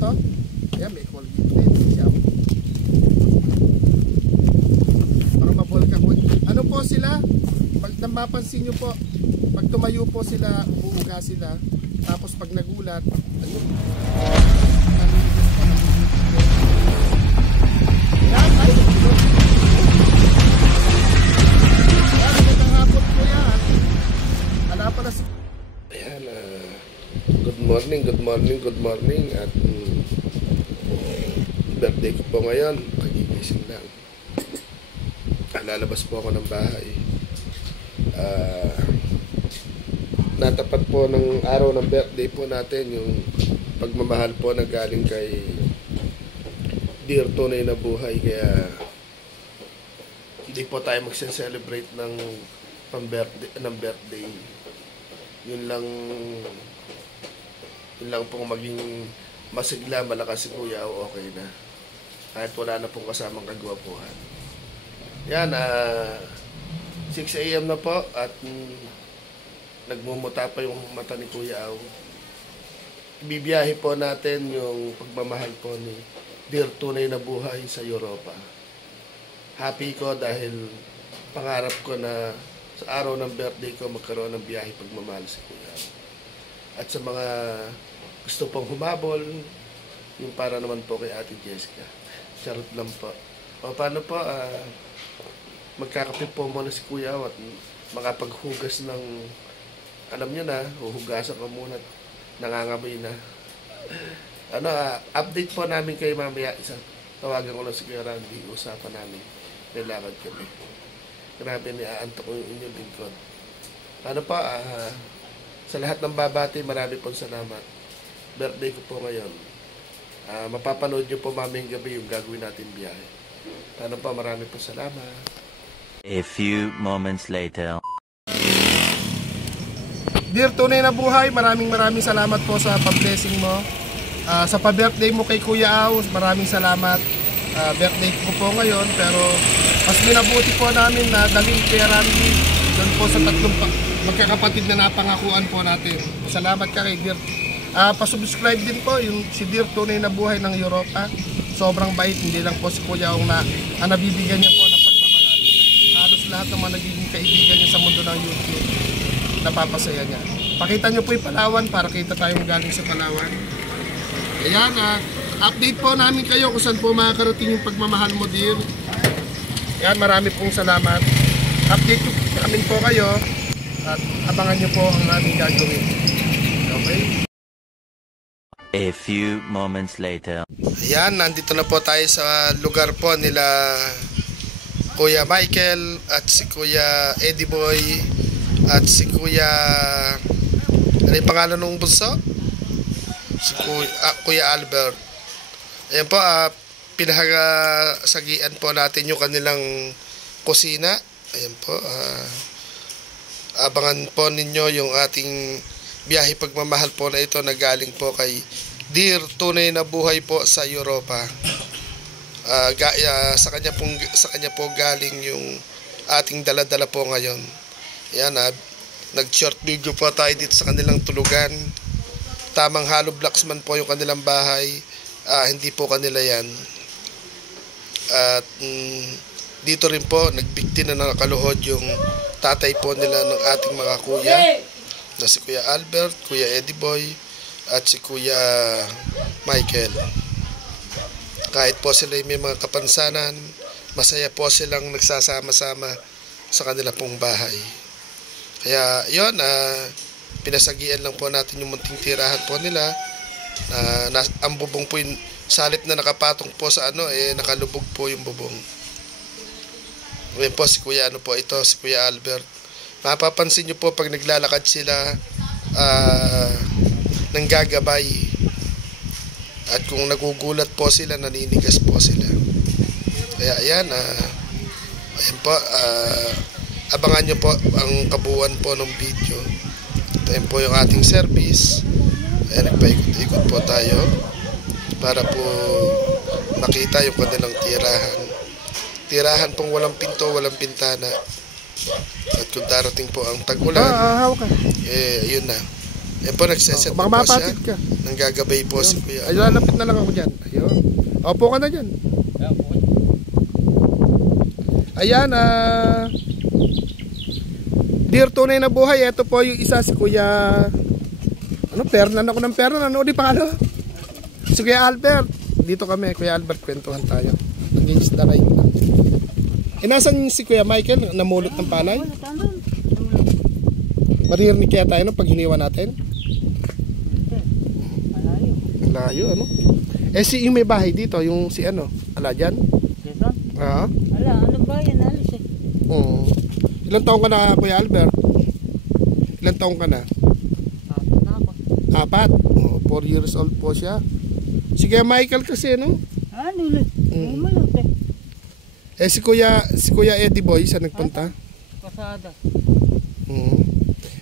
to. Ayan, may Colgate rin. Shampoo. Para mabolka po. Ano po sila? Pag mapapansin nyo po, pag tumayo po sila, uuga sila. Tapos pag nagulat, ayun. Ayan, ay. Ayan, magandang hapon po yan. Wala pala si... Ayan, good morning at birthday ko po ngayon, kagigising lang. Lalabas po ako ng bahay. Natapat po ng araw ng birthday po natin yung pagmamahal po na galing kay Dear Tunay na Buhay, kaya hindi po tayo magse-celebrate ng birthday. Yun lang pong maging masigla, malakas si Kuya, o okay na. Kahit wala na pong kasamang kagwapuhan. Yan, 6 AM na po at nagmumuta pa yung mata ni Kuya Aw. Ibibiyahe po natin yung pagmamahal po ni Dear Tunay na Buhay sa Europa. Happy ko dahil pangarap ko na sa araw ng birthday ko magkaroon ng biyahe pagmamahal si Kuya Aw. At sa mga gusto pong humabol, yung para naman po kay Ate Jessica. Charot lang po. O paano po, magkakape po muna si Kuya at makapaghugas ng, alam niyo na, huhugasan ko muna at nangangamoy na. Update po namin kayo mamaya. Tawagan ko lang si Kuya Randy, usapan namin. May lakad kami. Grabe, niaanto ko yung inyong lingkod. Ano po, sa lahat ng babati, marami pong salamat. Birthday ko po ngayon. Mapapanood nyo po mamayang gabi yung gagawin natin biyahe. Ano po, marami po salamat. A few moments later. Dear Tunay na Buhay, maraming salamat po sa pa-blessing mo. Sa pa-birthday mo kay Kuya Aw, maraming salamat. Birthday ko po ngayon, pero mas minabuti po namin na dalhin kay Randy doon po sa tatlong magkakapatid na napangakuan po natin. Salamat ka kay Dear. Pasubscribe din po yung si Dear Tunay na Buhay ng Europa. Sobrang bait, hindi lang po si Kuya Aw na nabibigyan niya po ng pagmamahal. Halos lahat ng mga nagiging kaibigan niya sa mundo ng YouTube, napapasaya niya. Pakita niyo po yung Palawan para kita tayong galing sa Palawan. Ayan, update po namin kayo kung saan po makakarating yung pagmamahal mo, Dear. Ayan, marami pong salamat. Update namin po kayo at abangan niyo po ang aming gagawin. Okay? A few moments later. Ayan, nandito na po tayo sa lugar po nila Kuya Michael at si Kuya Eddie Boy at si Kuya, ano yung pangalan ng bunso? Si Kuya Albert. Ayan po, pinahagasagian po natin yung kanilang kusina. Ayan po, abangan po ninyo yung ating biyahe pagmamahal po na ito na galing po kay Dear Tunay na Buhay po sa Europa. Sa kanya po galing yung ating dala-dala po ngayon. Ayan, nag-short video po tayo dito sa kanilang tulugan. Tamang hollow blocks man po yung kanilang bahay. Hindi po kanila yan. At dito rin po nagbigti na nakaluhod yung tatay po nila ng ating mga kuya na si Kuya Albert, Kuya Eddie Boy at si Kuya Michael. Kahit po sila may mga kapansanan, masaya po silang nagsasama-sama sa kanila pong bahay. Kaya yun, pinasagian lang po natin yung munting tirahan po nila. Ang bubong po yung salit na nakapatong po sa nakalubog po yung bubong. Ngayon po si Kuya si Kuya Albert. Mapapansin nyo po pag naglalakad sila ng gagabay. At kung nagugulat po sila, naninigas po sila. Kaya ayan, ayan po, abangan nyo po ang kabuuan po ng video. Ito po yung ating service. Ayan, nagpaikot-ikot po tayo para po makita yung kanilang tirahan. Tirahan pong walang pinto, walang bintana. At kung darating po ang tag-ulan, yun na. Yan po, nagseset Baka na po siya. mapatid ka. Nanggagabay po si Kuya. Ay, lalapit na lang ako dyan. Ayun. Opo ka na dyan. Ayan, dear tunay na buhay, ito po yung isa si Kuya, ano, Fernan ako ng Fernan, ano, di pa ano? Si Kuya Albert. Dito kami, Kuya Albert, kwentuhan tayo. Against the right lang. Nasan si Kuya Michael, namulot ng palay? Maririnig kaya tayo no, pag hiniwa natin? Malayo, ano? Si yung may bahay dito, yung si ano, ala dyan? Oo. Ala, ano ba yan? Alis eh. Ilang taong ka na, Kuya Albert? Ilang taong ka na? Apat na ako. 4 years old po siya. Si Kuya Michael kasi, no? Lulot. Malot eh. Si Kuya Eddie Boy, saan nagpunta? Pasada.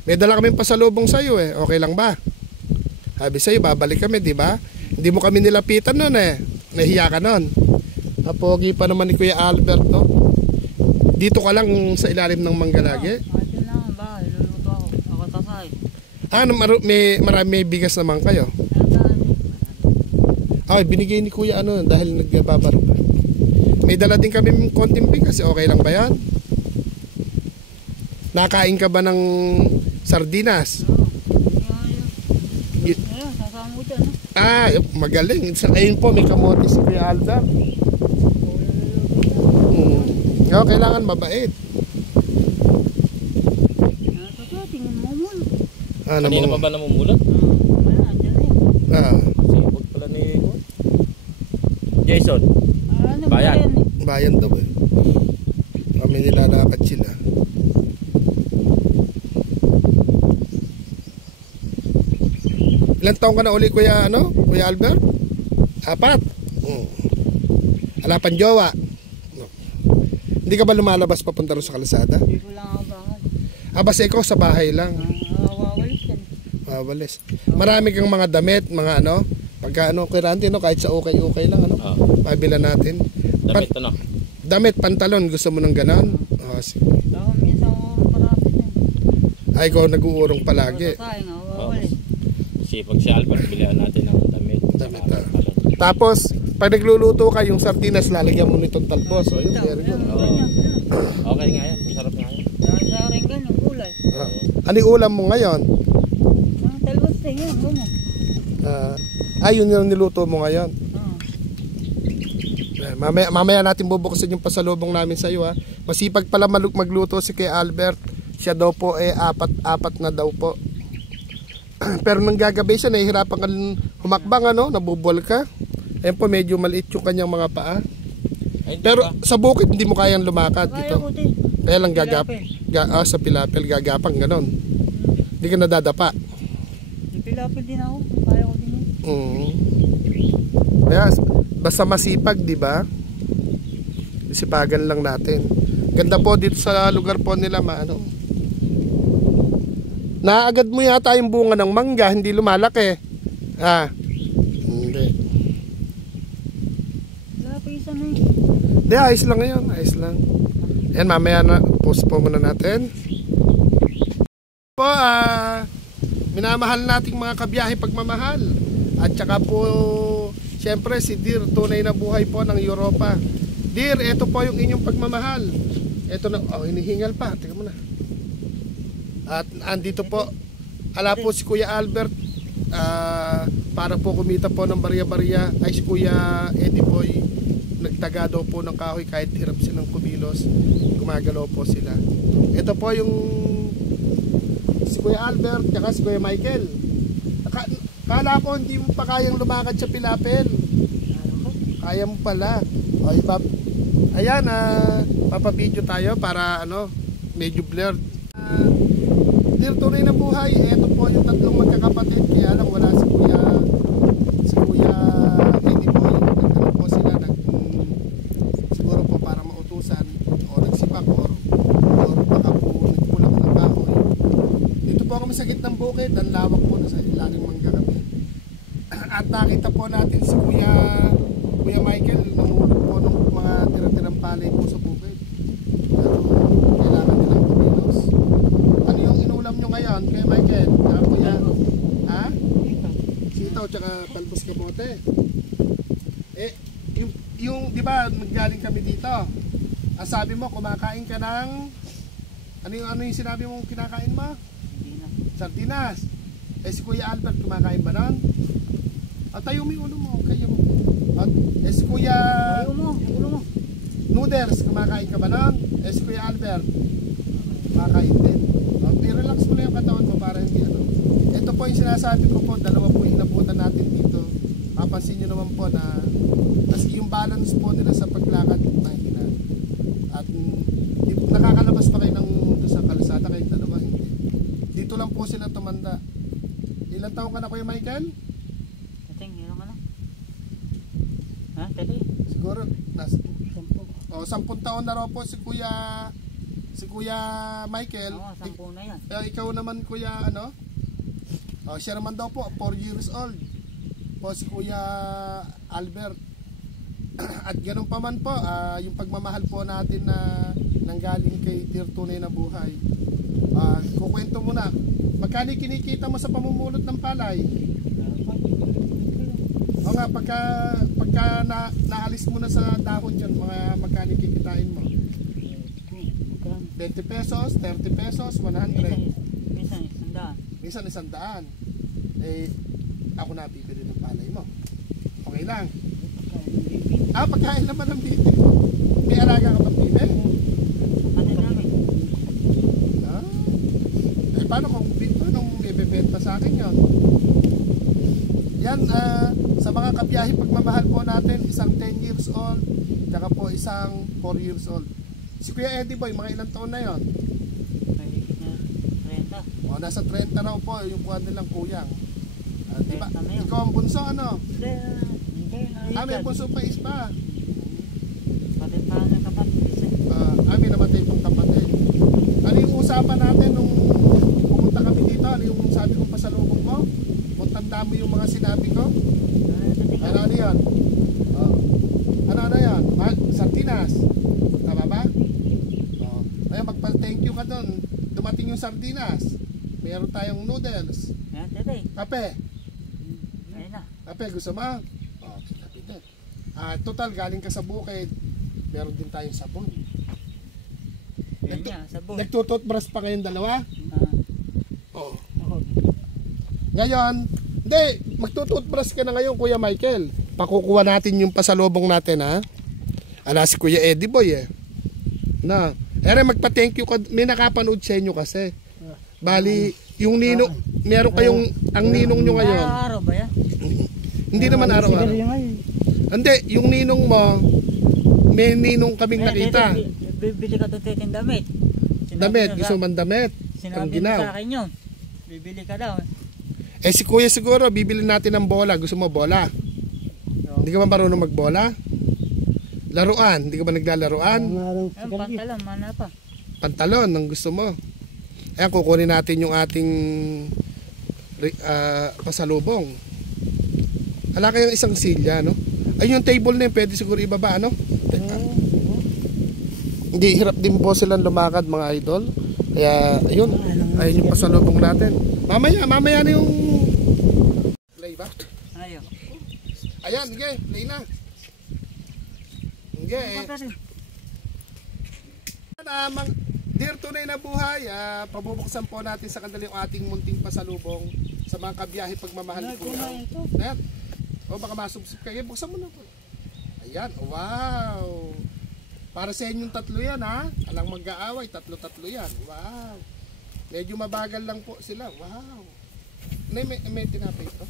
May dala kaming pasalubong sa'yo eh. Okay lang ba? Sabi sa'yo, babalik kami, di ba? Hindi mo kami nilapitan nun eh. Nahiya ka nun. Napogi pa naman ni Kuya Albert, no? Dito ka lang sa ilalim ng manggalagi. Dito na ang bahay. Luluto ako. Ako tasay. Marami bigas naman kayo. Ay, binigay ni Kuya ano dahil nagbabaro. May dala din kami konting bigas. Okay lang ba yan? Nakain ka ba ng sardinas? Ayun, sasama ko dyan. Magaling. Ayun po, may kamote si Kuya Albert. Kailangan mabait. Tingin mo muna. Kanina pa ba namumulot? Wala, andyan na yun. Sipot pala ni Jason. Ano ba Bayan. yan eh? Bayan daw eh. Kami nilalakad sila. Ilan taong ka na uli Kuya Albert? 4. Wala pang jowa. Hindi ka ba lumalabas papunta rin sa kalsada? Hindi ko lang ako bakal. Basta ikaw sa bahay lang. Wawalis yan. Wawalis. Marami kang mga damit, mga ano. Pagka kay Randy, no, kahit sa okay lang, ano. Pabila natin. Damit ano? Damit, pantalon. Gusto mo ng ganon? Sige. Ako minsan ako parapit yan. Ikaw nag-uurong palagi. Tasay nga, wawalis. Sipag si Albert, bilihan natin ng damit. Damit, Tapos, pag nagluluto ka, yung sardinas, lalagyan mo nitong talbos. Ayun, very good. Okay nga yan, masarap nga yan. Daring ganyan, gulay. Ano ulam mo ngayon? Talbos din yan, ganyan. Yun yung niluto mo ngayon. Mamaya natin bubuksan yung pasalubong namin sa iyo ha. Masipag pala magluto si Kuya Albert. Siya daw po apat na daw po. Pero nang gagabi siya, nahihirapan ka humakbang, ano, nabubol ka. Ayun po, medyo maliit yung kanyang mga paa. Pero sa bukid hindi mo kayang lumakad dito. Kaya ko din. Kaya lang sa pilapil gagapang ganon. Hindi ka nadadapa. Yung pilapil din ako. Kaya ko din yun. Kaya basta masipag, di ba? Sipagan lang natin. Ganda po dito sa lugar po nila, ano. Naagad mo yata yung bunga ng mangga, hindi lumalaki. Hindi. Isa na yun. Hindi, ayos lang ngayon. Ayos lang. Ayan, mamaya na, post po muna natin. Po, minamahal nating mga kabiyahe pagmamahal. At saka po, siyempre si Dear, tunay na buhay po ng Europa. Dear, ito po yung inyong pagmamahal. Ito na, hinihingal pa. Teka muna. At andito po, ala po si Kuya Albert, para po kumita po ng barya-barya. Ay si Kuya Eddie Boy, nagtaga daw po ng kahoy kahit hirap silang kumilos, gumagalaw po sila. Ito po yung si Kuya Albert at si Kuya Michael. Kala ko hindi mo pa kayang lumakad sa pilapil. Kaya mo pala. Ayan, papabidyo tayo para medyo blurred. Dear tunay na buhay, ito po yung tatlong magkakapatid, kaya lang wala si Kuya Eddie Boy. Nagtanong po sila, siguro po para mautusan o nagsipak or baka po nagpulang ng kahoy. Dito po kami sa gitnang bukid, ang lawak po na sa ilalim mangga kami. At nakita po natin si Kuya Michael, namulot po ng mga tira-tirang palay po sa bukid. Pero kailangan nilang kumilos. Ano yung inulam nyo ngayon, Kuya Michael? Kuya? Ha? Sitaw tsaka talbos kamote. Eh, yung di ba naggaling kami dito? Ang sabi mo, kumakain ka ng ano yung sinabi mong kinakain mo? Sardinas. Eh si Kuya Albert kumakain ba nun? At tayo mo yung ulo mo, kayo mo. At eh si Kuya Ulo mo. Noodles, kumakain ka ba nun? Eh si Kuya Albert kumakain din. I-relax mo na yung katawan mo para hindi ano. Ito po yung sinasabi ko po, dalawa po yung inabutan natin dito. Mapansin nyo naman po na yung balance po nila sa paglakad mahina. At nakakalabas pa kayo ng sa kalsada kayong dalawa, hindi. Dito lang po sila tumanda. Ilan taon ka na, Kuya Michael? Kating, ilan ka na? Ha? Tali? Siguro, 10 taon na raw po si Kuya Michael. Oo, 10 na yan. Ikaw naman, Kuya, ano? Siya naman daw po, 4 years old. Po si Kuya Albert. At ganun pa man po, yung pagmamahal po natin na nanggaling kay Dear Tunay na Buhay. Kukwento mo na, magkano kinikita mo sa pamumulot ng palay? O nga, pagka naalis mo na sa dahon yun, magkano kikitain mo? 20 pesos, 30 pesos, 100. Minsan, 100. Minsan 100. Eh, ako na bibili ng palay mo. Okay lang. Pagkain naman ng bibi. May alaga ka bang bibi? Ano namin? Paano kung ibebenta sa akin yun? Yan, sa mga kabiyahe pagmamahal po natin, isang 10 years old, tsaka po isang 4 years old. Si Kuya Eddie Boy, mga ilang taon na yon? Mahigit na 30. Nasa 30 raw po yung kuha nilang kuyang. Diba? 30 na yun. Ikaw ang bunso, ano? Hindi. May bunso pa ispa. Pati pa ng kapatid isa. May namatay pong kapatid. Ano yung usapan natin nung pumunta kami dito? Ano yung sabi kong pasalubong mo? Kung tanda mo yung mga sinabi ko? Ano yan? Ano yan? Sardinas. Tama ba? Ngayon magpa-thank you ka doon. Dumating yung sardinas. Meron tayong noodles. Yan, tete. Kape. Ayun na. Kape, gusto mo? Kape din. Total, galing ka sa bukid. Meron din tayong sabon. Yan niya, sabon. Nagtututbrush pa kayong dalawa? Oo. Ako. Ngayon, hindi, magtututbrush ka na ngayon, Kuya Michael. Pakukuha natin yung pasalubong natin, ha? Si Kuya Eddie Boy, eh. Na, magpa-thank you ka. May nakapanood sa inyo kasi. Bali, yung ninong, meron kayong, ang ninong nyo ngayon. Araw ba yan? Hindi naman araw-araw. Hindi, yung ninong mo, may ninong kaming nakita. Bibili ka doon titin damit. Damit, gusto man damit. Sinabi mo sa akin yun. Bibili ka daw. Si Kuya siguro, bibili natin ng bola. Gusto mo bola? Hindi ka ba marunong magbola? Laruan, hindi ka ba naglalaruan? Pantalon, mana pa. Pantalon, ang gusto mo. Ayan, kukunin natin yung ating pasalubong. Hala kayong isang silya, no? Ayun yung table na yun, pwede siguro ibaba, ano? Hindi, hirap din po silang lumakad, mga idol. Kaya, ayun. Ayun yung pasalubong natin. Mamaya na yung play ba? Ayaw. Ayan, sige, play na. Sige, Dear Tunay na Buhay, pabubuksan po natin sa kanila yung ating munting pasalubong sa mga kabiyahe pagmamahal ko. Ayan. Baka masubsip kayo. Buksan mo na po. Ayan, wow. Para sa inyong tatlo yan, ha? Alang mag-aaway, tatlo yan. Wow. Medyo mabagal lang po sila. Wow. May tinapay ito.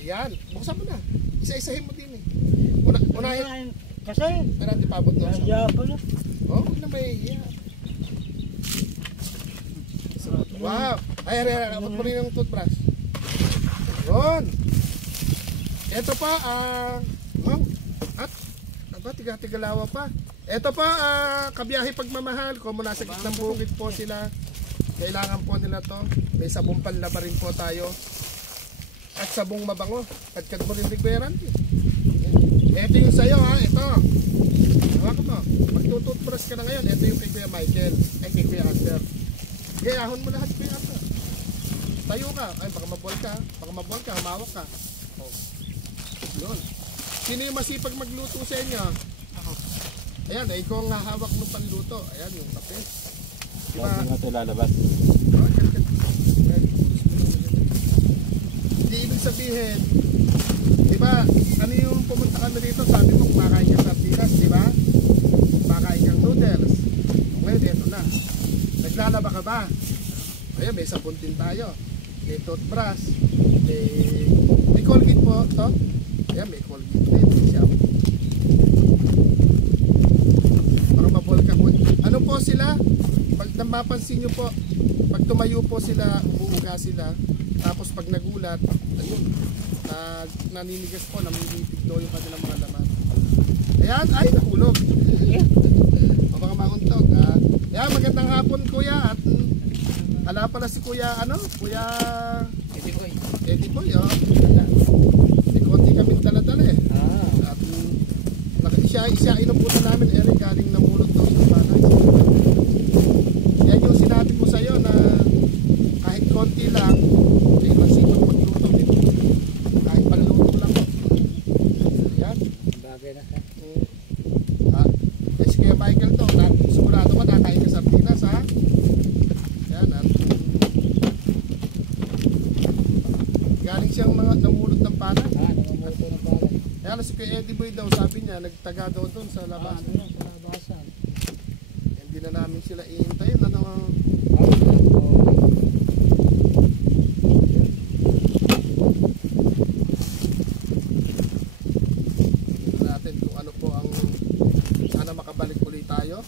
Ayan, buksan mo na. Isa-isahin mo din, eh. Unahin. Kasi, Pero hindi pabot na siya. pala. Huwag na mahihiya. Wow! Ay, abot mo rin yung toothbrush. Yun! Ito pa, tiga-tigalawa pa. Ito pa, kabiyahe pagmamahal. Kung mula sa gitnang bukid po sila, kailangan po nila to. May sabong panlaba rin po tayo. At sabong mabango. Kadkad mo rin ligberan. Ito yung sayo, ha? Ito. Hawakan mo. Magtututbrush ka na ngayon. Ito yung kay Kuya Michael. Ay, kay Kuya Albert. Gayahon mo lahat, Kuya Albert. Tayo ka. Ay, baka mabuwal ka. Baka mabuwal ka. Humawak ka. Oh. Yun. Sino yung masipag magluto sa inyo? Ako. Ayan, ay ikaw ang hahawak ng panluto. Ayan, yung kape. Diba? Huwag na ito lalabas. Oh, yan. Hindi ibig sabihin, diba, ano yung pumunta kami dito, sabi mo kumakain ka sa pilas, diba? Kumakain kang noodles. Ngayon, eto na. Naglalaba ka ba? Ayan, may sabon din tayo. May toothbrush. May Colgate po, to. Ayan, may Colgate din. May shampoo. Para mabol ka po. Ano po sila? Pag mapansin nyo po, pag tumayo po sila, umuuga sila. Tapos pag nagulat, ayun, naninigas po, namimipiglo yung kanilang mga laman. Ayan, ay, nahulog. O baka mauntog. Ayan, magandang hapon kuya. At ala pala si kuya, ano? Kuya Eddie Boy, oh. Ayan. May konti kaming dala-dala eh. At siya inupunan namin, Eric, galing namulot daw sa panay. Yan yung sinabi ko sa'yo na kahit konti lang, ay masipag magluto din. Kahit pagluto lang. Yan. Bagay na ka. Si Kuya Michael to, sigurado ka nakain ka sa Pinas, ha? Yan, at galing siyang mga namulot ng panay. Namumuto ng bagay. Kaya si Kuya Eddie Boy daw, sabi niya, nagtaga daw doon sa labas. Sa labasan. Hindi na namin sila iintayin. Ano, natin kung ano po ang sana makabalik ulit tayo.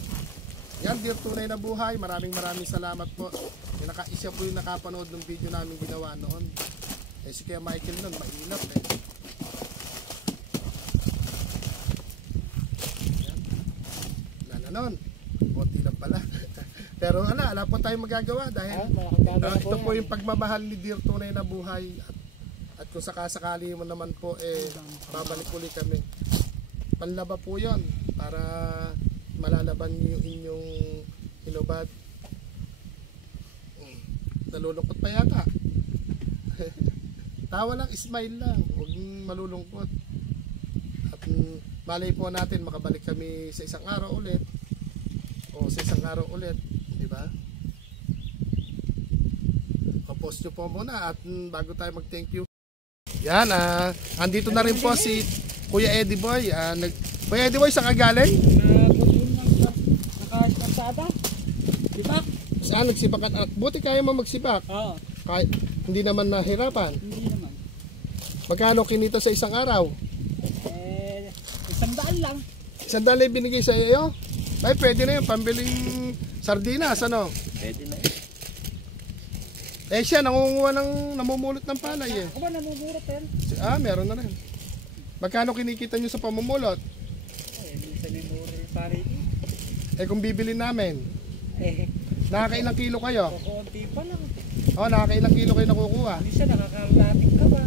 Yan, Dear Tunay na Buhay, maraming salamat po. Isa po yung nakapanood ng video namin ginawa noon. Si Kuya Michael nun, mailap eh. Yan. Wala na nun. Konti lang pala. Pero ala po tayong magagawa dahil ito po yung pagmamahal ni Dear Tunay na Buhay. At kung sakasakali mo naman po, babalik ulit kami. Panlaba po yun para malalaban niyo yung inyong hinubad. Nalulungkot pa yata. Tawa lang, smile lang, huwag malulungkot. At malay po natin makabalik kami sa isang araw ulit o sa isang araw ulit, di ba? Post nyo po muna at bago tayo mag thank you. Yan, andito na rin po si Kuya Eddie Boy. Kuya Eddie Boy, saan ka galing? Nakasada. Sibak? Saan nagsibakan? Buti kaya mo magsibak. Oo. Kahit hindi naman nahirapan. Hindi naman. Magkano kinita sa isang araw? 100 lang. 100 lang binigay sa iyo? Ay, pwede na yun. Pambiling sardinas, ano? Pwede na. Siya, namumulot ng palay eh. Ako ba namumurot yan? Meron na rin. Magkano kinikita nyo sa pamumulot? Minsan may mura pare. Kung bibili namin, nakakailang kilo kayo? Kukunti pa lang. Nakakailang kilo kayo nakukuha? Minsan nakakalating ka ba?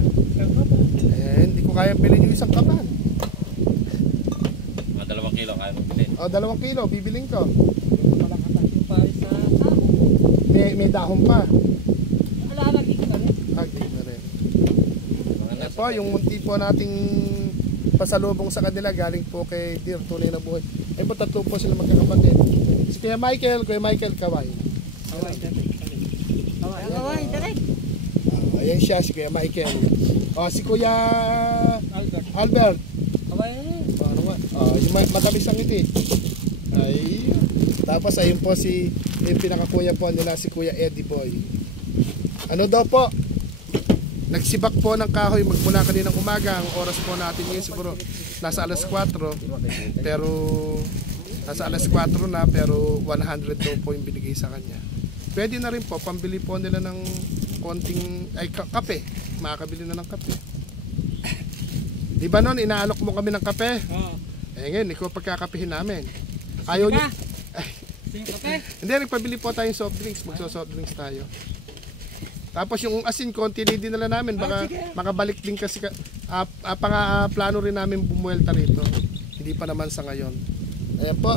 Hindi ko kaya bilhin yung isang kaban. 2 kilo kaya mo bilhin. 2 kilo, bibiling ko. Walang katak yung pare sa tao. May dahon pa. Alalagig ka rin. Agig na rin. Yan po, yung munti po nating pasalubong sa kanila galing po kay Dear Tunay na Buhay. Po, tatlo po sila magkakapatid. Si Kuya Michael, Kaway. Kaway, direct. Ayan siya, si Kuya Michael. Si Kuya Albert. Kaway. Yung matamis ang ngiti. Tapos ayun po yung pinakakuya po nila, si Kuya Eddie Boy. Ano daw po? Nagsibak po ng kahoy magmula kaninang umaga. Ang oras po natin ngayon siguro nasa alas 4. Pero nasa alas 4 na, pero 100 daw po yung binigay sa kanya. Pwede na rin po, pambili po nila ng konting kape. Makakabili na ng kape. Di ba noon, inaalok mo kami ng kape? Oo. Ngayon, ikaw pagkakapihin namin. Ayaw niyo. Kape? Hindi, nagpabili po tayong soft drinks. Magso-soft drinks tayo. Tapos yung asin, konti din nila namin. Baka makabalik din kasi plano rin namin bumuelta rito. Hindi pa naman sa ngayon. Ayan po,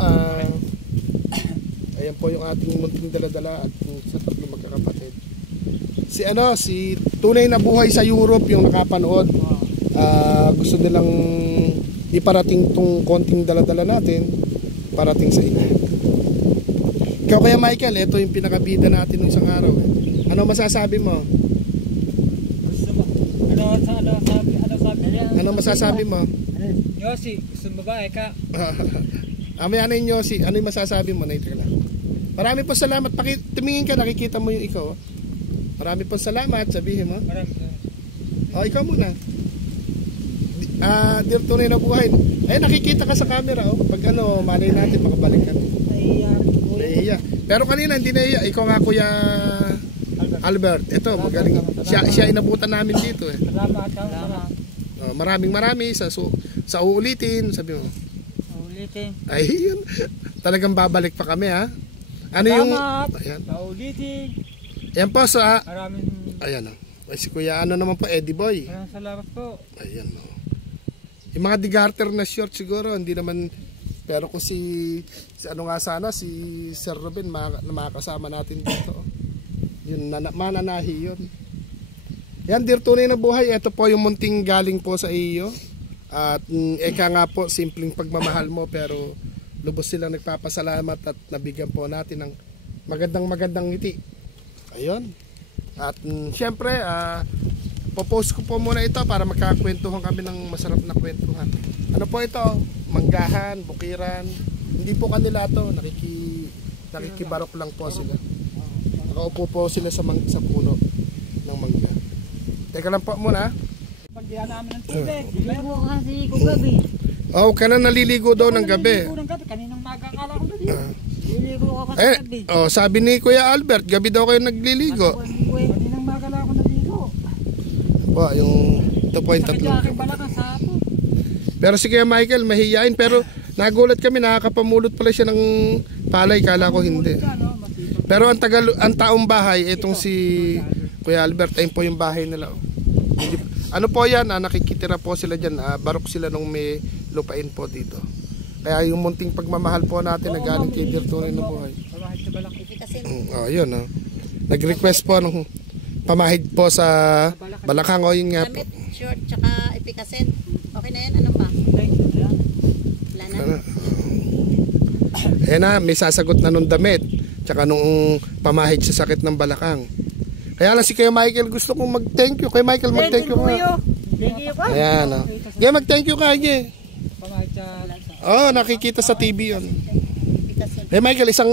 ayan po yung ating munting dala-dala at sa tatlong magkakapatid. si Tunay na Buhay sa Europe yung nakapanood. Gusto nilang iparating tong konting dala-dala natin parating sa inyo. Ikaw kaya Michael, ito yung pinakabida natin ng isang araw. Ano masasabi mo? Ano masasabi mo? Yossi, gusto mo babae ka? Amaya na yung Yossi, ano yung masasabi mo? Naitaka lang. Marami po salamat. Tumingin ka, nakikita mo yung ikaw. Marami po salamat, sabihin mo. Ikaw muna. Dear Tunay na Buhay. Ay, nakikita ka sa camera. Pag malay natin, makabalik kami. Naiiya. Pero kanina, hindi naiiya. Ikaw nga, Kuya Albert. Ito, magaling. Siya inabutan namin dito. Salamat. Maraming sa uulitin. Sabi mo. Ulitin. Ay, yun. Talagang babalik pa kami, ha? Ano yung... Ayan. Ulitin. Ayan po sa... Maraming... Ayan, Ay, si Kuya naman po, Eddie Boy. Maraming salamat po. Ayan, Yung mga digarter na short siguro, hindi naman... Pero kung si Sir Ruben, makakasama natin dito. Yun, mananahi yun. Yan, Dear Tunay na Buhay, ito po yung munting galing po sa iyo. At eka nga po, simpleng pagmamahal mo, pero lubos silang nagpapasalamat at nabigyan po natin ng magandang ngiti. Ayun. At syempre, popost ko po muna ito para magkakwentuhan kami ng masarap na kwentuhan. Ano po ito? Manggahan, bukiran. Hindi po kanila to, nakikibarok lang po sila. Nakaupo po sila sa puno ng mangga. Teka lang po muna. Pagdihan namin ng tubig. Naliligo ka kasi ko gabi. Ka na naliligo daw ng gabi. Naliligo ng gabi. Kaninang magkakala ko na dito. Naliligo ako kasi gabi. Sabi ni Kuya Albert, gabi daw kayo nagliligo. Kaninang magkakala ko na dito. Ito po yung Sakit tatlo. yung aking balakang sa hapon. Pero si Kuya Michael, mahihiyain. Pero nagulat kami, nakakapamulot pala siya ng palay. Kala ko hindi. Pero ang taong bahay, itong si Kuya Albert, ayun po yung bahay nila. Ano po yan, nakikitira po sila dyan. Barok sila nung may lupain po dito. Kaya yung munting pagmamahal po natin na galing kay Dear Tunay na Buhay. Yun. Nag-request po ng pamahid po sa Balakang. Yun nga po. Damit, short, tsaka ipikasin. Okay na yan, ano pa? Wala na. Ayan na, may sasagot na nung damit. Tsaka nung pamahid sa sakit ng balakang. Kaya lang si Kuya Michael gusto kong mag-thank you. Kuya Michael, mag-thank you ka. Thank you ka. Ayan, Kaya mag-thank you ka, nakikita sa TV yun. Kuya Michael, isang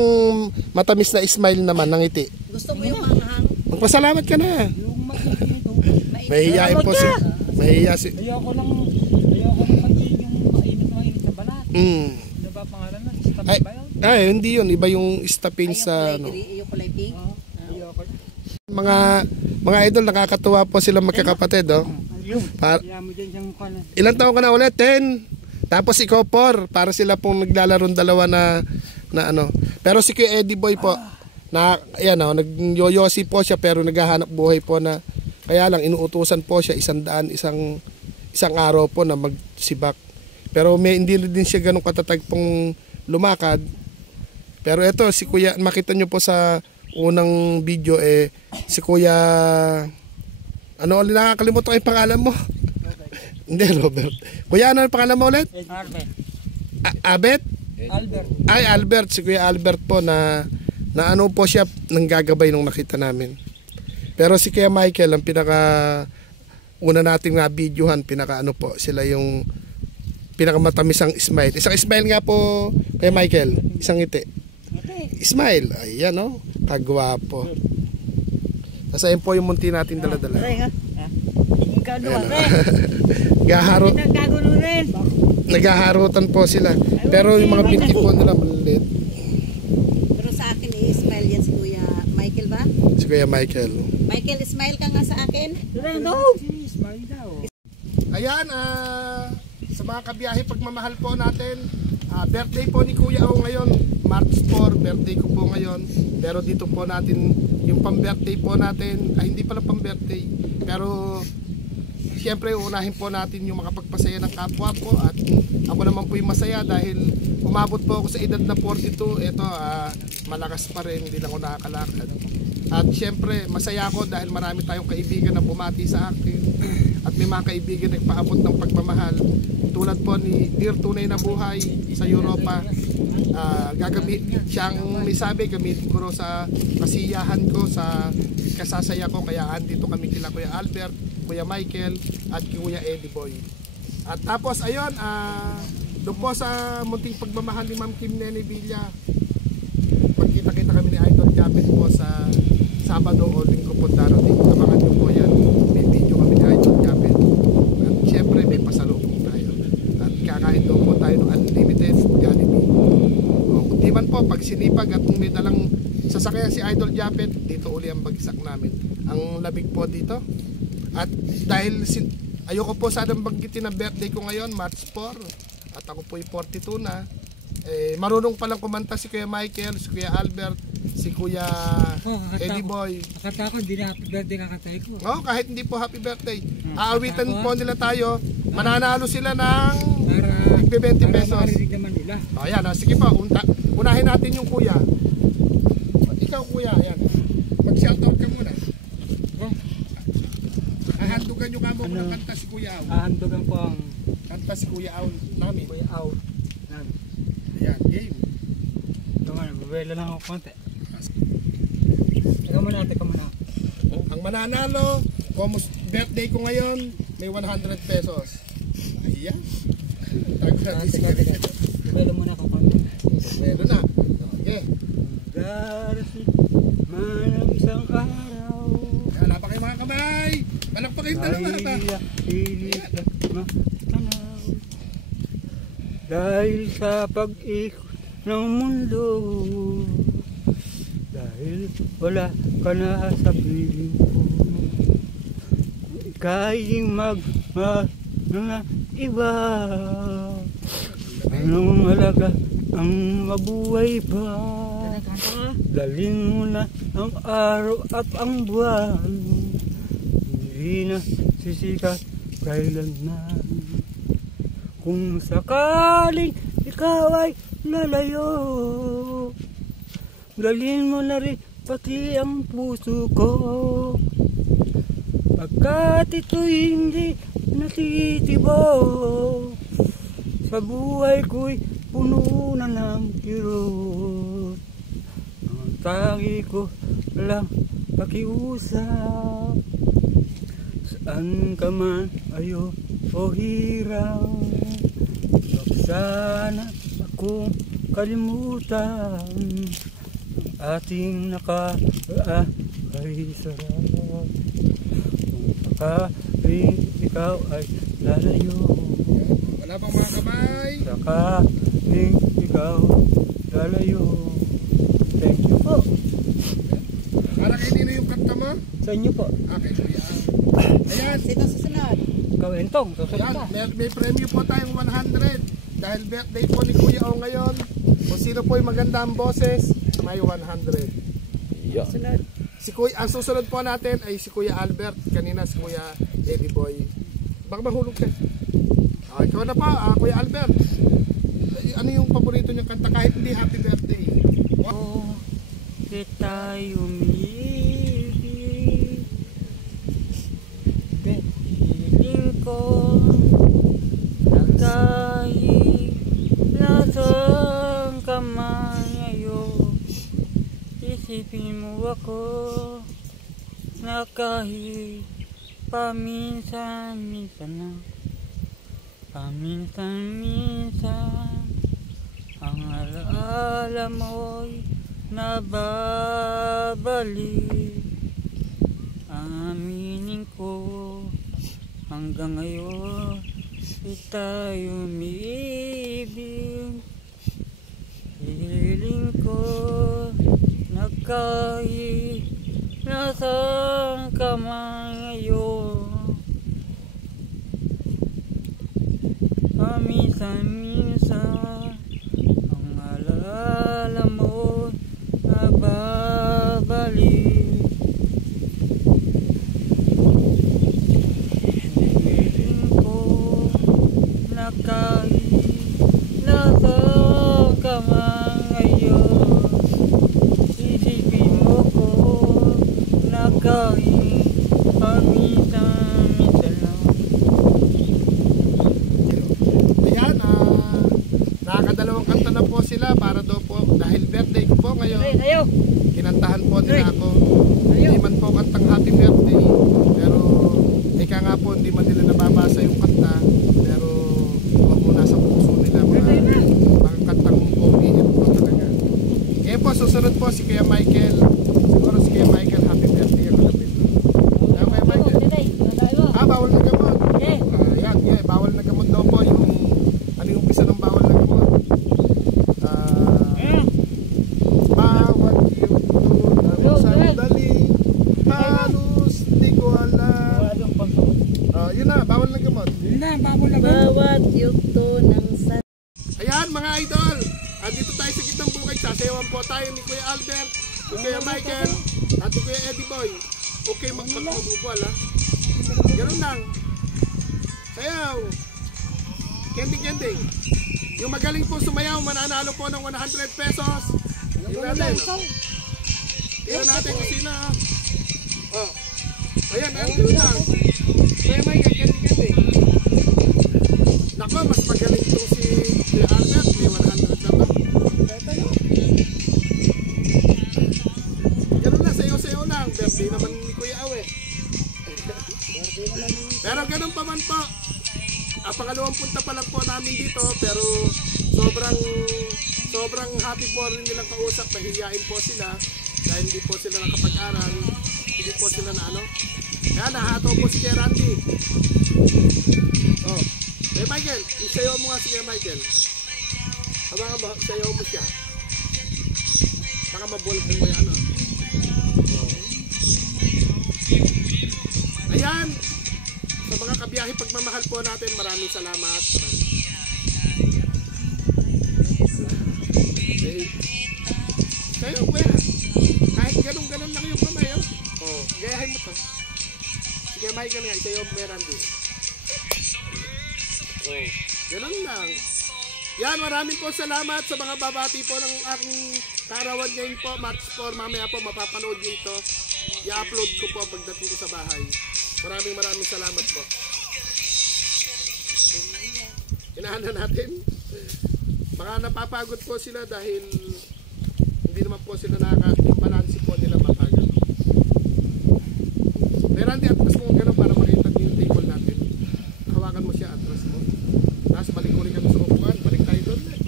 matamis na smile naman ng ngiti. Gusto mo yung manghang? Magpasalamat ka na. Mahihiyain po si... Ayoko lang pagiging yung mainit sa balat. Ano ba pangalan na? Stapin ba yun? Hindi yun. Iba yung stapin sa... Yung kulay pink? Mga idol, nakakatuwa po sila magkakapatid. Ilang taon ka na ulit? 10. Tapos ikaw 4. Para sila pong naglalarong dalawa na ano. Pero si Kuya Eddie Boy po, nagyoyosi po siya pero naghahanap buhay po na, kaya lang inuutusan po siya isang araw po na magsibak. Pero hindi din siya ganun katatag pong lumakad. Pero ito, si Kuya, makita nyo po sa unang video, si Kuya, nakakalimutan ko yung pangalan mo. Hindi, Robert. Kuya, ano yung pangalan mo ulit? Abet? Albert. Ay, Albert. Si Kuya Albert po na ano po siya nang gagabay nung nakita namin. Pero si Kuya Michael, ang una nating na-videohan, sila yung pinakamatamis smile. Isang smile nga po, Kuya Michael. Isang ngiti. Smile. Ayan, kagwapo. Nasa po yung munti natin dala-dala. Naghaharutan po sila. Pero yung mga binti po nila maliliit. Pero sa akin, smile yan si Kuya Michael ba? Si Kuya Michael. Michael, smile ka nga sa akin. Ayan, sa mga kabiyahe pagmamahal po natin, birthday po ni Kuya O ngayon, March 4, birthday ko po ngayon. Pero dito po natin, yung pang-birthday po natin, hindi pala pang-birthday, pero siyempre unahin po natin yung makapagpasaya ng kapwa po. At ako naman po yung masaya dahil umabot po ako sa edad na 42. Ito, malakas pa rin, hindi lang ako nakakalakad. At syempre, masaya ako dahil marami tayong kaibigan na bumati sa akin at may mga kaibigan nagpaabot ng pagmamahal. Tulad po ni Dear Tunay na Buhay sa Europa. Siyang may sabi, gamitin ko rin sa kasiyahan ko, sa kasasaya ko. Kaya andito kami kila Kuya Albert, Kuya Michael at Kuya Eddie Boy. At tapos ayun, doon po sa munting pagmamahal ni Ma'am Kim Nene Villa, magkita-kita kami ni Idol Japet po sa Sabado o Linggo po darating. Abangan nyo po yan, may video kami ni Idol Japet. At syempre may pasalubong tayo. At kakain doon po tayo ng unlimited Jollibee. O di man po, pag sinipag at kung may dalang sasakyan si Idol Japet, dito uli ang bagsak namin. Ang labig po dito. At dahil ayoko po sanang banggitin ang birthday ko ngayon, March 4. At ako po'y 42 na. Marunong palang kumanta si Kuya Michael, si Kuya Albert, si Kuya Eddie Boy. Akata ko, hindi na happy birthday kakatay ko. No, kahit hindi po happy birthday. Aawitan po nila tayo. Mananalo sila ng 20 pesos. Para marinig naman nila. O yan, sige po. Unahin natin yung kuya. Ikaw kuya, yan. Mag-shoutout ka muna. Hahandugan nyo ka mo kung kanta si Kuya Aw. Hahandugan po ang Kanta si Kuya Aw namin. Kuya Aw namin. Ayan, game. Ito nga, nababela lang ako konti. Teka muna. Ang mananalo, birthday ko ngayon, may 100 pesos. Ayan. Teka. Nababela muna ako konti. Meron na. Okay. Darating man ang isang araw. Wala pa kayo mga kamay. Balak pa kayong dalawa. Dahil sa pag-ikot ng mundo, dahil wala ka na sa piling ko, ika'y magmahal na iba. Anong malaga ang mabuhay pa? Dalhin mo na ang araw at ang buwan, hindi na sisikat kailanman. Kung sakaling ikaw ay lalayo, dalhin mo na rin pati ang puso ko, pagkat ito'y hindi natitibo. Sa buhay ko'y puno na ng kirot, ang tangi ko lang pakiusap. Saan ka man ayo o hirang, huwag sana akong kalimutan. Ang ating nakaraan ay sarap, kung sakaling ikaw ay lalayo. Wala pang mga kamay. Sakaling ikaw lalayo. Thank you po. Para kay Nino yung kanta mo? Sa inyo po. Okay, Kuya Aw. Ayan. Sino susunod? Ikaw Entong, susunod ka. May premyo po tayong 100 dahil birthday po ni Kuya Aw ngayon. Kung sino po yung maganda ang boses, may 100. Sunod. Ang susunod po natin ay si Kuya Albert. Kanina si Kuya Eddie Boy. Baka mahulog ka. Ikaw na po, Kuya Albert. Ano yung paborito niyong kanta kahit hindi happy birthday? Oh, kita'y umibig, piling ko nagkahig, nasang kamay ngayon. Isipin mo ako na kahit paminsan-minsan na, paminsan-minsan ang alaala mo'y nababalik. Aminin ko hanggang ngayon di tayo umiibig. Hiling ko na kahit nasaan ka man ngayon, paminsan-minsan ang alaala mo nababalik. Hiling ko na kahit nasaan ka man ngayon, isipin mo ko Nakakadalawang kanta na po sila para daw po dahil birthday ko po ngayon. Kinantahan po nila ako. Hindi man po kantang happy birthday, pero ika nga po hindi man nila nababasa yung kanta, pero wag mo nasa puso nila mga kantang OPM po talaga. Ngayon po susunod po si Kuya Michael. Siguro si Kuya Michael happy birthday ang kalapit. Kuya Michael. Bawal na gamot. Yan, bawal na gamot daw po yung ano yung umpisa ng bawal na gamot. Bawal yung doon sandali halos di ko alam. Yun na, bawal na gamot. Bawat yugto ng Ayan mga idol, dito tayo sa gitnang bukid. Sasayawan po tayo ni Kuya Albert, ni Kuya Michael, at ni Kuya Eddie Boy. Okay, magpapabubal ha. Ganun lang. Sayaw. Kending. Yung magaling po sumayaw, mananalo po ng 100 pesos. Tingnan natin. Tingnan natin kung sino. Oh. Ayan, ganun lang. Kuya Michael, kending. Nako, mas magaling itong si Kuya Albert. May 100 na ba? Ganun lang, sayaw-sayaw lang. Birthday naman ni Kuya Awe. Pero ganun pa man po. Pangalawang punta pa lang po namin dito, pero sobrang happy po rin nilang kausap. Mahihiyain po sila dahil hindi po sila nakapag-aral, hindi po sila na ano. Kaya nahataw po si Kuya Randy. Oh, Kuya Michael, isayaw mo nga si Kuya Michael. Abangan mo, isayaw mo siya. Baka mabulkan mo yan, oh. Ayan, sa mga kabiyahe pagmamahal po natin, maraming salamat. Sayo po yan. Kahit ganun lang yung kamay, oh. Oh, gayahin mo to. Sige Michael nga, isayo mo Randy. Oh, ganun lang. Yan, maraming po salamat sa mga babati po ng aking kaarawan ngayon po. March 4, mamaya po mapapanood nyo ito. I-upload ko po pagdating ko sa bahay. Maraming salamat po. Inahan na natin. Baka napapagod po sila dahil hindi naman po sila balansi po nila mapagal. Pero hindi, atras mo gano'n para makita yung table natin. Hawakan mo siya, atras mo. Tapos balik ulit kami sa upuan. Balik tayo doon eh.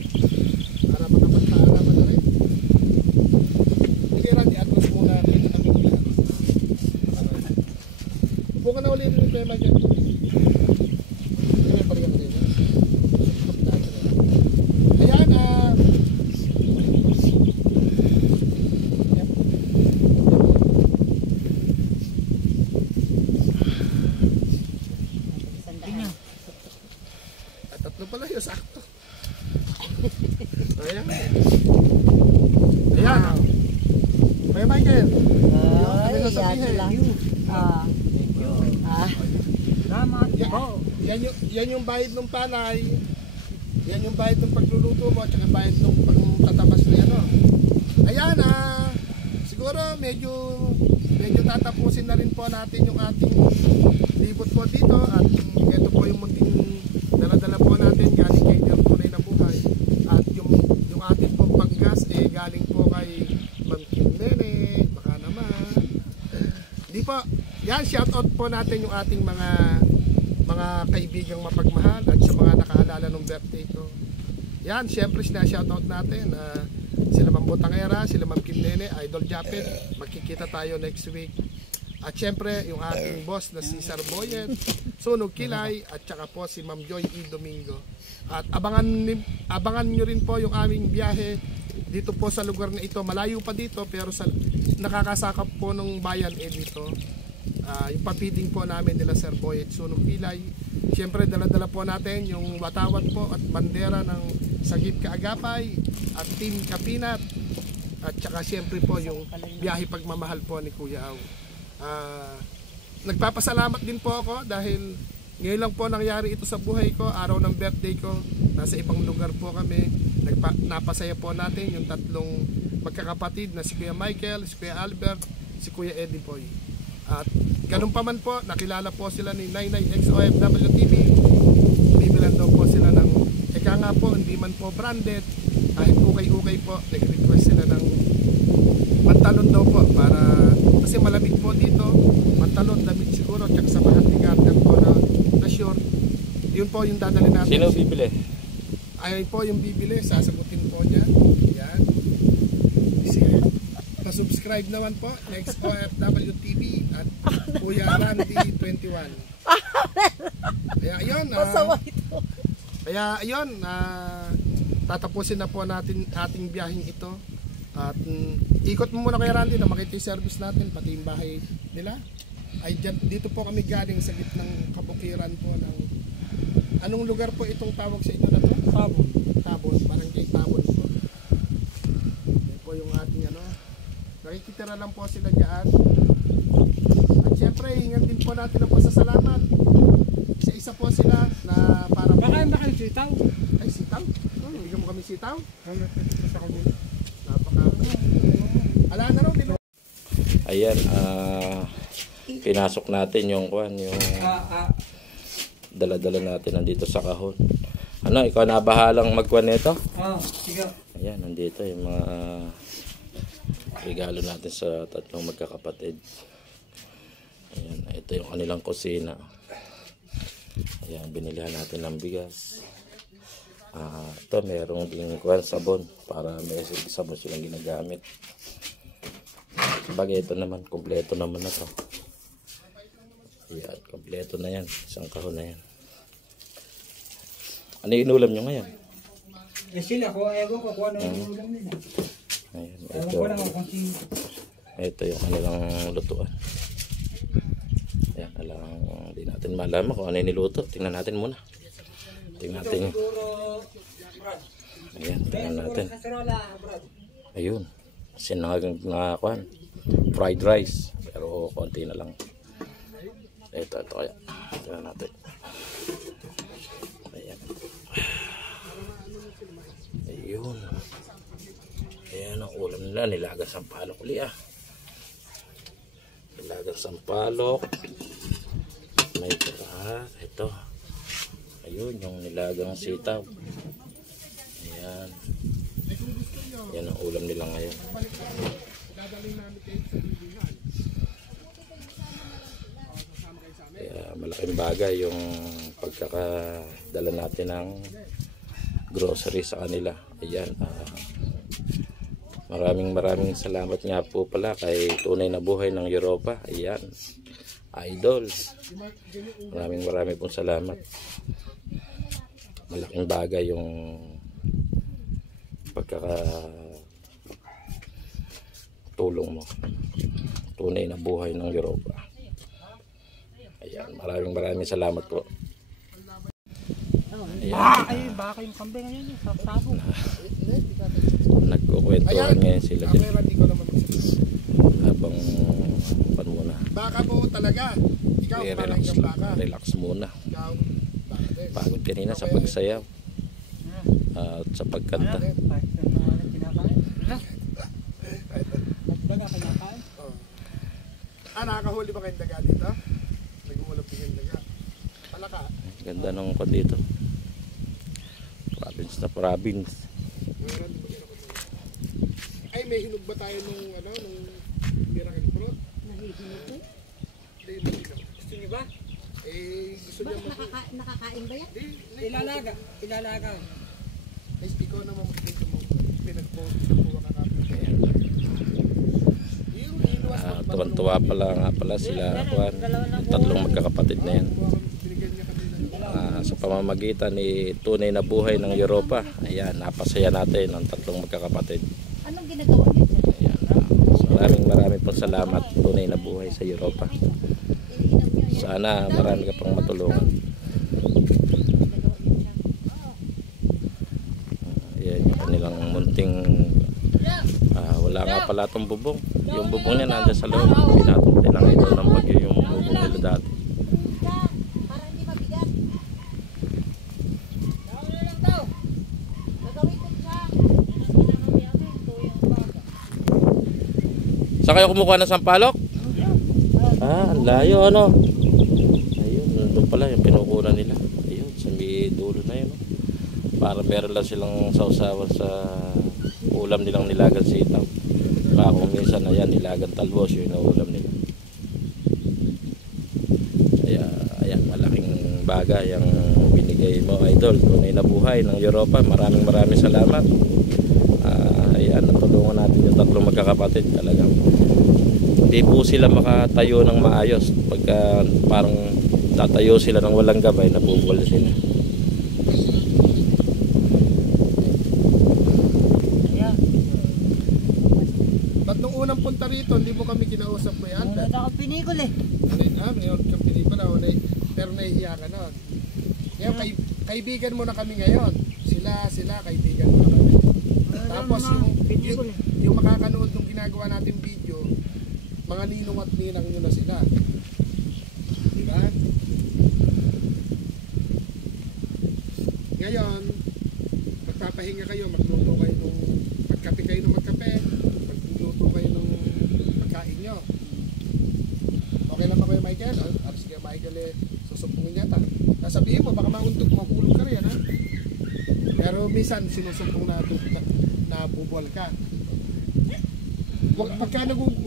Para makapagpaalaman na rin. Hindi Randy, atras mo na rin kami nila. Upo ka na ulit yung tema dyan. May balikan rin. Ayan, tatlo pala yun, sakto. Ayan. Ayan. Kuya Michael. Ay, yan lang. Salamat po. Yan yung bayad ng palay. Yan yung bayad ng pagluluto mo at saka bayad ng pagtatabas na ano. Ayan, siguro medyo tatapusin na rin po natin yung ating libot po dito. At ito po yung munting dala-dala po natin galing kay Del Tunay na Buhay. At yung ating pong paggas galing po kay Ma'am Kim Nene. Baka naman. Di po. Yan, shoutout po natin yung ating mga kaibigang mapagmahal at sa mga nakaalala ng birthday ko. Yan, syempre sina-shoutout natin. Sila Ma'am Butangera, sila Ma'am Kim Nene, Idol Japet. Magkikita tayo next week. At syempre, yung ating boss na si Sir Boyet, Sunog Kilay, at saka po si Ma'am Joy E. Domingo. At abangan nyo rin po yung aming biyahe dito po sa lugar na ito. Malayo pa dito, pero nakakasakap po ng bayan dito. Yung papiding po namin nila Sir Boyet, Sunog Kilay. Siyempre dala-dala po natin yung watawat po at bandera ng Sagip Kaagapay at Team Kapinat. At saka siyempre po yung biyahe pagmamahal po ni Kuya Aw. Nagpapasalamat din po ako dahil ngayon lang po nangyari ito sa buhay ko. Araw ng birthday ko, nasa ibang lugar po kami. Napasaya po natin yung tatlong magkakapatid na si Kuya Michael, si Kuya Albert, si Kuya Eddie Boy. At ganun pa man po, nakilala po sila ni Nainay XOFW TV. Bibilan daw po sila ng, eka nga po, hindi man po branded. Kahit ukay-ukay po, nag-request sila ng pantalon daw po para kasi malamig po dito. Pantalon, damit siguro, tsaka sa mahati garden po na short. Yun po yung dadalhin natin. Sino bibili? Ayun po yung bibili, sasagutin po niya. Yan. Pa-subscribe naman po, next OFW TV at Kuya Randy 21. Kaya ayun, tatapusin na po natin ating biyaheng ito. At ikot mo muna Kuya Randy na makita yung service natin, pati yung bahay nila. Ay dito po kami galing sa gitnang kabukiran po ng anong lugar po itong tawag sa ito na to? Tabon. Tabon, barangay Tabon po. Yan po yung ating nakikitira lang po sila dyan. At syempre, hingan din po natin ang pasasalamat. Isa-isa po sila na para po... Baka yung sitaw. Ay, sitaw? Bigyan mo kami sitaw? Ala na raw, dilo. Ayan, pinasok natin yung dala-dala natin nandito sa kahon. Ano, ikaw na bahalang magkuhan nito? Sige. Ayan, nandito yung mga regalo natin sa tatlong magkakapatid. Ayan, ito yung kanilang kusina. Ayan, binilihan natin ng bigas. Ito, merong ding sabon para may sabon silang ginagamit. Sabagay, ito naman, kompleto naman na to. Ayan, kompleto na yan. Isang kahon na yan. Ano yung inulam nyo ngayon? Sila ko, ewan ko kung ano yung ulam nila. Ayan, Ewan ko lang kung sino. ito yung kanilang lutuan. Ayan, alang hindi natin malaman kung ano yung niluto. Tingnan natin muna. Tingnan natin yun. Ayan, tingnan natin. Ayun. Sinagang na kuhan. Fried rice. Pero konti na lang. Ito kaya. Tingnan natin. Ayan. Ayun. Ayan ang ulam nila. Nilagang sampalok ulit Nilagang sampalok. May ito. Ayun yung nilagang sitaw. Ayan. Yan ang ulam nila ngayon. Kaya malaking bagay yung pagkakadala natin ng grocery sa kanila. Ayan. Maraming salamat nga po pala kay Tunay na Buhay ng Europa. Ayan. Idol. Maraming pong salamat. Malaking bagay yung pagkakatulong mo. Tunay na Buhay ng Europa. Ayan, maraming salamat po. Ayan, Ay, baka yung kambing ngayon, sabog. nagkukwentuhan ngayon sila dyan. Habang pan muna. Baka po talaga. Ikaw parang yung baka. Relax muna. Ikaw, baka din. Pagod kanina sa pagsayaw. At sa pagkanta. Nakakahuli ba kayong daga dito? Nagumulap din yung daga. Palaka. Ganda ng ko dito. Province na province. Ay, may hinog ba tayo nung miracle fruit? Nahihinig. Hindi. Gusto niyo ba? Gusto niya Nakakain ba yan? Ilalaga. Ikaw naman mag-dito mo. Pinag-post na po ang kakapit. Tuwan-tuwa pala sila. Yung tatlong magkakapatid na yan. Sa pamamagitan ni Tunay na Buhay ng Europa. Ayan, napasaya natin ang tatlong magkakapatid. Anong ginagawa niyo dyan? Ayan, maraming pong salamat Tunay na Buhay sa Europa. Sana marami ka pang matulungan. Ayan yung kanilang munting wala nga pala itong bubong. Yung bubong niya nandun sa loob. Pinatong lang ito ng bagyo yung bubong nila dati. Para hindi mabigat. Gagawin ko siya. Saan kayo kumukuha ng sampalok? Ang layo ano. Ayun, nandun pala yung pinukunan nila. Ayun, sa may dulo na yun. para meron lang silang sausawan sa ulam nilang nilagang sitaw. Kaya kung minsan ayan, nilagang talbos yun ang ulam nila. Kaya ayan, malaking bagay ang binigay mo, idol. Tunay na buhay ng Europa. Maraming salamat. Ayan, natulungan natin yung tatlong magkakapatid. Talagang hindi po sila makatayo ng maayos. Pagka parang tatayo sila ng walang gabay, nabubul sila. Ba't nung unang punta rito, hindi mo kami kinausap mo yan? Wala ako pinikol eh. Mayroon kang pelikula, pero nahihiya ka nun. Ngayon, kaibigan mo na kami ngayon. Sila, kaibigan mo na kami. Tapos yung makakanood ng ginagawa natin video, mga ninong at ninang nyo na sila. Diba? Ngayon, magpapahinga kayo, magluto kayo magkape kayo ng magkape, magluto kayo ng pagkain nyo. Okay lang ba kayo, Michael? Alas kaya Michael susumpungin yata. Sasabihin mo, baka mauntog, makulog ka rin, ha? Pero minsan sinusumpong na bubol ka. Wag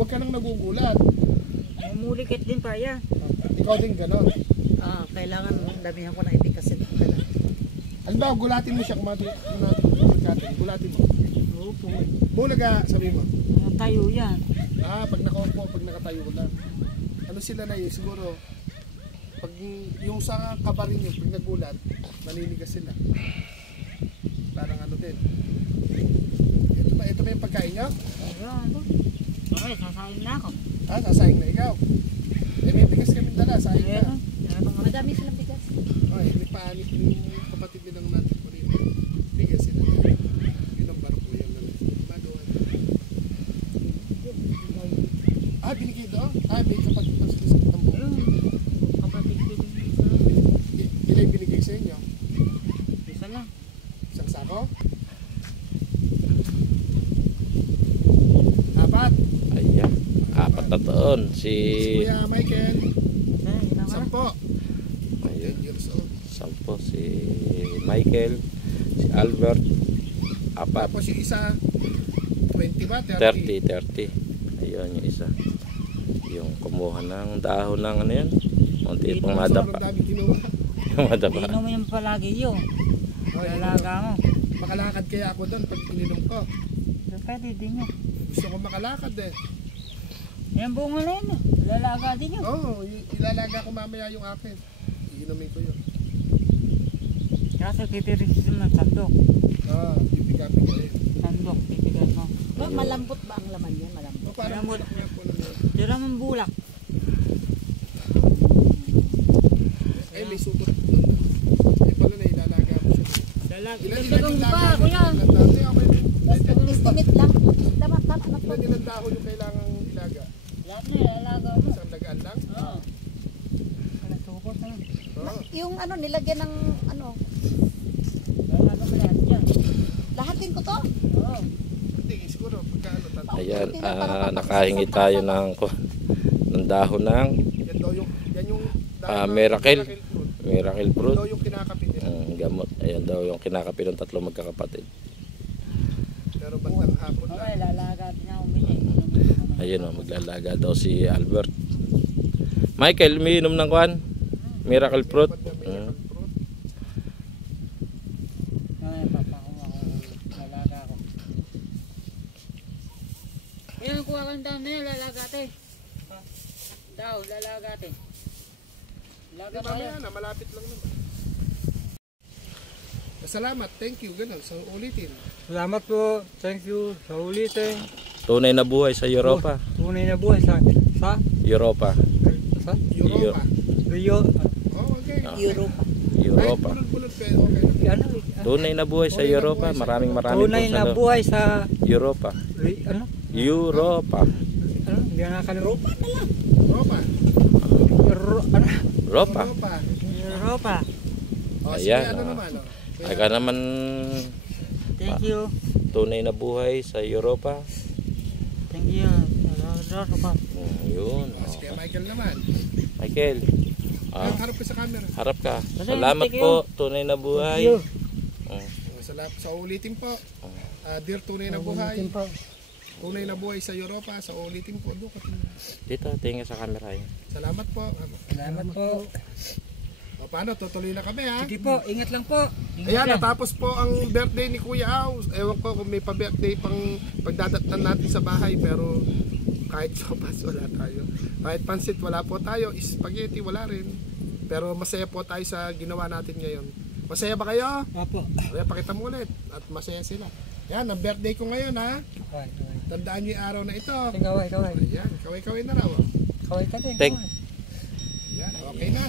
ka nang nagugulat. Mulikit din pa yan. Ikaw din ganon. Kailangan damihan ko na ipikasin. Halimbawa, gulatin mo siya kung gulatin mo. Opo. Mula ka, sabi mo. Tayo yan. Pag nakaupo, pag nakatayo lang. Ano sila na yun, siguro, pag yung sa kabarin nyo, pag nagulat, maninigas sila. Parang ano din. Ito ba yung pagkain nyo? Okay, sasayang na ako. Sasayang na ikaw. May bigas kami dala, sayang ka. Madami silang bigas. May paanip yung kapatid nilang natin po rin. Bigas sila. Yun ang baro po yung bagoan. Binigay doon? May kapatid pa sila sa tambo. Kapatid ko din. Ilan binigay sa inyo? Isa lang. Isang sako? 4? Ayan, 4 na taon. Si Kuya Michael, 10. ayun, 10 years old. 10 si Michael, si Albert, 4. Tapos yung isa, 20 ba? 30. Ayun yung isa. Yung kumuha ng dahon ng ano yan? Munti pang madapa. Sobrang dami kinuha. Madapa. Inom mo yung palagi yun. Lalaga mo. Makalakad kaya ako doon pag ininom ko. Pwede din yun. Gusto ko makalakad eh. Yan bunga na yun. Lalaga din yun. Ilalaga ko mamaya yung akin. Iinumin ko yun. Kasi titirisin ng sandok. Pipigapi ko yun. Sandok, titigan mo. Malambot ba ang laman niya? Malambot. Parang Malambot. bulak po naman. Tira mong bulak. May sutot. Pala na ilalaga mo siya. Lalaga. Ilan Itagong ilaga pa, mo? kuya. Estimate lang. Tama na po. Ilan ilang dahon yung kailangang ilaga? Lahat na lalaga mo. Isang dagaan lang? Oo. Nakasukot na. Yung nilagyan ng Lalaga mo lahat yan. lahat din ko to. Oo. Hindi, siguro pagka tatlo. Ayan, nakahingi tayo ng dahon ng Yan daw yung Miracle fruit. Miracle fruit. Daw yung kinakapit nila. Gamot. Ayan daw yung kinakapi ng tatlong magkakapatid. Pero bandang hapon Okay, na. lalaga din ako uminig. Ayun maglalaga daw si Albert. Michael, umiinom ng kwan? Miracle fruit. Miracle fruit. Ay, papakuha ko. Lalaga ko. Ayan, kuha ka ng dam na yun. Lalaga ate. Daw, lalaga ate. Lalaga tayo. Mamaya na, malapit lang naman. Salamat, thank you, ganun, sa ulitin. Salamat po. Thank you sa ulitin. Tunay na buhay sa Europa. Tunay na buhay sa Europa. Europa. Rio. Okay. Europa. Europa. Ay, bulod-bulod, pero okay lang. Tunay na buhay sa Europa. Maraming Tunay na po buhay sa Europa. Europa. Hindi na nakalimutan. Europa. Europa. Europa. Sige, Ayan, ano naman, Aka naman Thank you. tunay na buhay sa Europa. Thank you. Europa. Yun. Sige, Michael naman. Michael. Harap ka sa camera. Harap ka. Basta, Salamat thank you. po. Tunay na buhay. Thank you. Mm. Sa ulitin po. Dear Tunay na Buhay. Tunay na Buhay sa Europa. Sa ulitin po. Dito, tingin sa camera yun. Salamat po. Salamat po. O, paano? Tutuloy na kami ha. Sige po, ingat lang po. Ayan, natapos po ang birthday ni Kuya Au. Ewan ko kung may pa-birthday pang pagdadatnan natin sa bahay. Pero kahit sopas wala tayo. Kahit pansit wala po tayo. Spaghetti wala rin. Pero masaya po tayo sa ginawa natin ngayon. Masaya ba kayo? Opo. Kaya pakita mo ulit. At masaya sila. Yan, ang birthday ko ngayon ha. Kaway. Tandaan niyo yung araw na ito. Kaway. Ayan, kaway-kaway na raw. Kaway ka din. Thank- Yan, okay na.